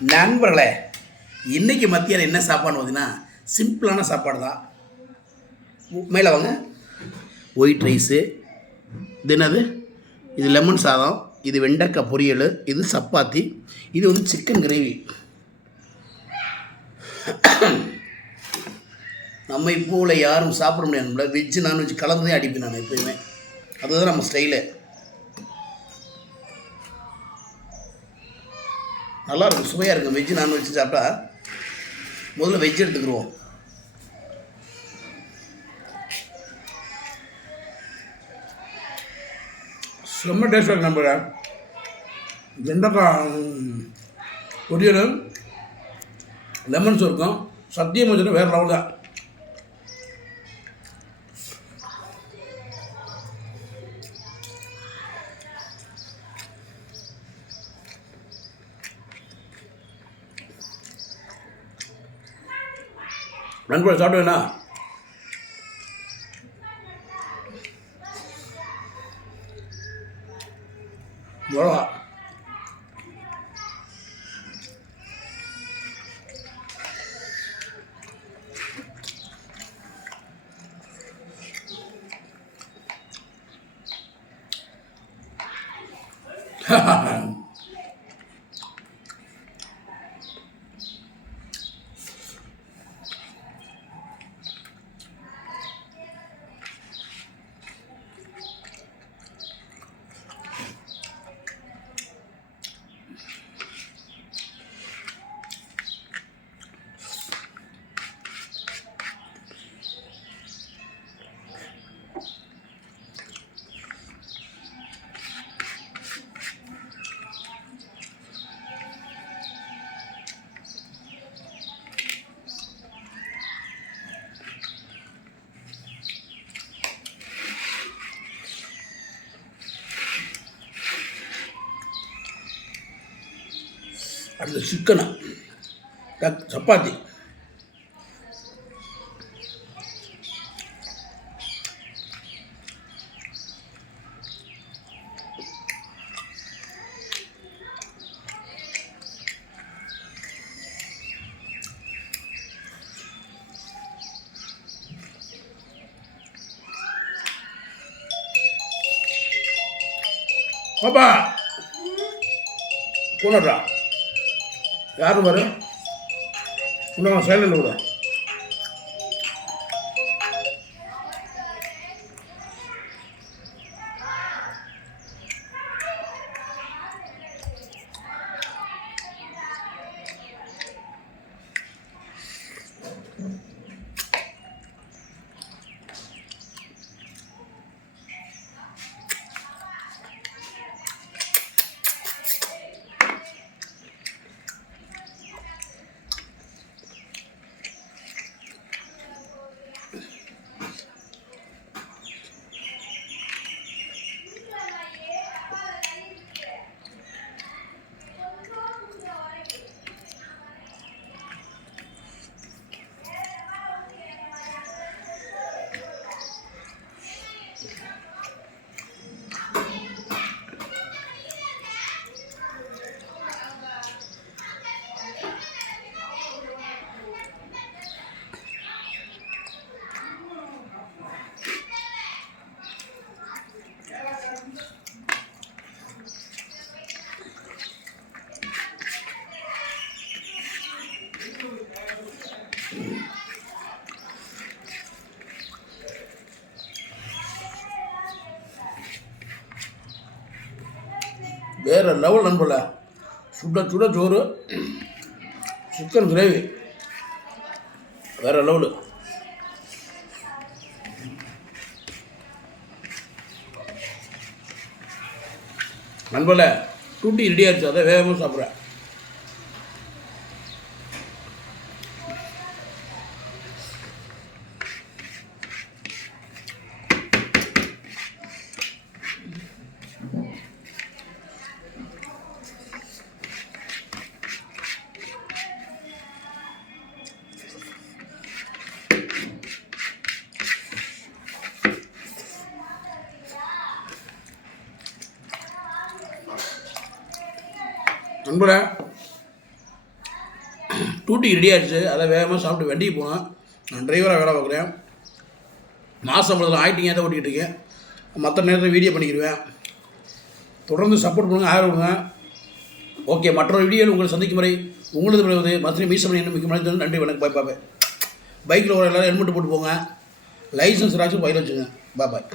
நண்பர்களே இன்றைக்கி மத்தியானம் என்ன சாப்பாடு பார்த்தீங்கன்னா சிம்பிளான சாப்பாடு தான். மேலே வாங்க. ஒயிட் ரைஸு தினது இது லெமன் சாதம் இது வெண்டைக்காய் பொரியல் இது சப்பாத்தி இது வந்து சிக்கன் கிரேவி நம்ம இப்போ யாரும் சாப்பிட முடியாது வெஜ்ஜு நான்வெஜ் கலந்து தான் அடிப்பேன் நான் எப்பயுமே. அதுதான் நம்ம ஸ்டைலு நல்லா இருக்கும் சுவையாக இருக்கும். வெஜ்ஜு நான்வெஜ் சாப்பிட்டா முதல்ல வெஜ் எடுத்துக்கிடுவோம் செம்ம டேஸ்ட் இருக்கு நம்ம வெண்டைக்காய் பொரியலும் லெமன் சொருக்கம் சத்தியம் வச்சுட்டு வேறு லெவல் தான் நண்பர் சாப்பிடுவேண்ணா மிளகா அடுத்து சிக்கனு? தக் சப்பாத்தி. பாப்பா. போனடா யார் வரும்? இன்னும் சைலண்ட் விடும் வேறு லெவல் நண்பல சுட சுட சோறு சிக்கன் கிரேவி வேறு லெவலு நண்பல டூட்டி ரெடி ஆயிடுச்சு அதை வேகமாக சாப்பிட்றேன். நண்பரே டூட்டி ரெடி ஆயிடுச்சு. அதை வேகமாக சாப்பிட்டு வண்டிக்கு போனேன். நான் டிரைவராக வேலை பார்க்குறேன். மாதம் சம்பளத்தில் ஆயிட்டிங்க தான் ஓட்டிகிட்டு இருக்கேன். மற்ற நேரத்தில் வீடியோ பண்ணிக்கிடுவேன் தொடர்ந்து சப்போர்ட் பண்ணுங்கள் ஆதரவு கொடுங்க. ஓகே மற்றொரு வீடியோவில் உங்களை சந்திக்கும் முறை உங்களது பிறகு மற்ற மீசம் பண்ணி மிக்க மனிதன் நன்றி வணக்கம் பாய் பாய் பைக்கில் ஒரு எல்லாரும் ஹெல்மெட் போட்டு போங்க. லைசன்ஸ் ராச்சும் பயிர் வச்சுங்க பாய் பாய்